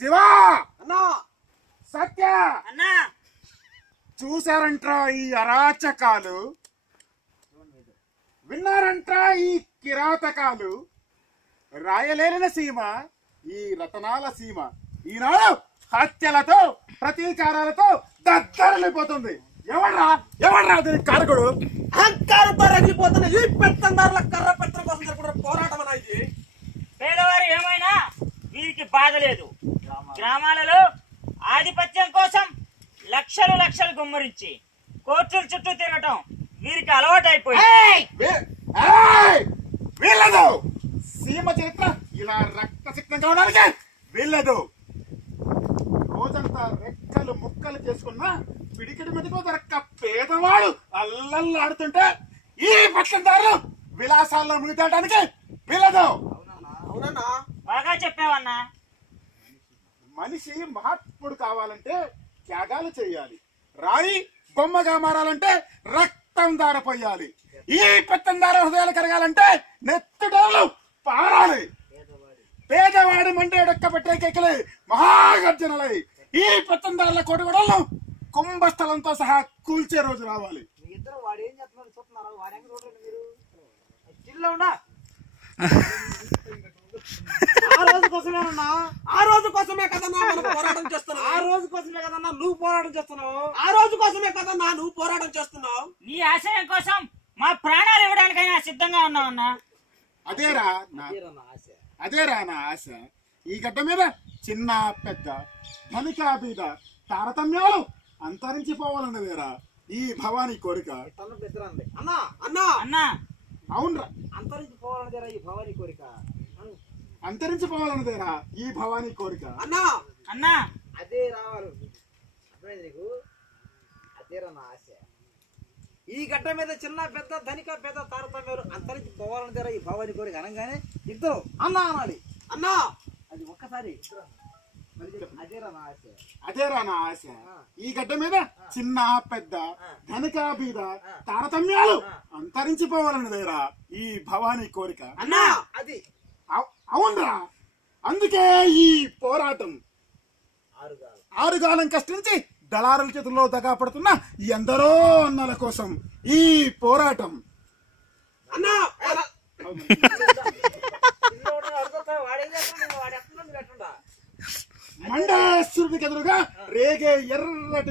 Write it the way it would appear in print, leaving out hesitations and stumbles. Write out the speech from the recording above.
శివా అన్నా సత్య అన్నా చూసారంట్రా ఈ అరాచకాలు, విన్నారంట్రా ఈ కిరాతకాలు. రాయలేని సీమ ఈ రతనాల సీమ ఈనాడు హత్యలతో ప్రతీకారాలతో దద్దరిల్లిపోతుంది. ఎవడ్రా దీనికి కారకుడు? అహంకారంతో రగిలిపోతున్న ఈ పెత్తందారుల కర్ర పెట్టడం కోసం జరుగుతున్న పోరాటం అన్నా ఇది. పేదవారు ఏమైనా వీరికి బాధ లేదు. గ్రామాలలో ఆధిపత్యం కోసం లక్షలు లక్షలు గుమ్మరించి కోర్టుల చుట్టూ తిరగటం వీరికి అలవాటు అయిపోయింది. వీళ్ళదు సీమ చరిత్ర ఇలా రక్తసిక్తంగా ఉండడానికి వీళ్ళదు. రోజంతా రెక్కలు ముక్కలు చేసుకున్న పిడికిడి మెతుకు దొరక్క పేదవాడు అల్లల్లాడుతుంటే ఈ పక్షందారులు విలాసాల్లో మునితేయడానికి వీళ్ళదు. అవునన్నా బాగా చెప్పావన్నా. మనిషి మహాత్ముడు కావాలంటే త్యాగాలు చేయాలి. రాయి బొమ్మగా మారాలంటే రక్తం దారపోయాలి. ఈ పెత్తందార హృదయాలు కరగాలంటే నెత్తుడోలు పారాలి. పేదవాడి మండేడొక్క పెట్టే కేకలే మహాగర్జనలై ఈ పెత్తందారుల కొడుగొడలను కుంభస్థలంతో సహా కూల్చే రోజు రావాలి. ఇద్దరు వాడు ఏం చేస్తున్నారు చూస్తున్నారా? వాడు ఎక్కడ చూడండి మీరు చిల్లో ఉండా. ఆ రోజు కోసమేనన్నా, ఆ రోజు కోసమే కదన్నా మనం పోరాటం చేస్తున్నావు. ఆ రోజు కోసమే కదన్నా నువ్వు పోరాటం చేస్తున్నావు. ఆ రోజు కోసమే కదన్నా నువ్వు పోరాటం చేస్తున్నావు. నీ ఆశయం కోసం మా ప్రాణాలు ఇవ్వడానికైనా సిద్ధంగా ఉన్నామన్నా. అదేరా నా ఆశ. ఈ గడ్డ మీద చిన్న పెద్ద ధనిక బీద తారతమ్యాలు అంతరించిపోవాలన్నదేరా ఈ భవానీ కోరిక. అన్నా అన్నా అన్నా అవునరా, అంతరించిపోవాలన్నదేరా ఈ భవానీ కోరిక. అంతరించిపోవాలన్నదేరా ఈ భవానీ కోరిక. అన్నా అన్నా అదే రావాలి. అర్థమైంది నీకు? అదేరా నా ఆశ. ఈ గడ్డ మీద చిన్న పెద్ద ధనిక పెద్ద తారతమ్యాలు అంతరించి పోవాలన్నదేరా ఈ భవానీ కోరిక. అనగానే ఇద్దరు అన్నా అనాలి. అన్నా అది ఒక్కసారి అదేరా నా ఆశ. ఈ గడ్డ మీద చిన్న పెద్ద ధనిక బీద తారతమ్యాలు అంతరించిపోవాలన్నదేరా ఈ భవానీ కోరిక. అన్నా అది అవునరా, అందుకే ఈ పోరాటం. ఆరుగాలం కష్టించి దళారుల చేతుల్లో దగా పడుతున్న ఎందరో అన్నల కోసం ఈ పోరాటం. అన్నా మండేశ్వరుడికి ఎదురుగా రేగే ఎర్రటి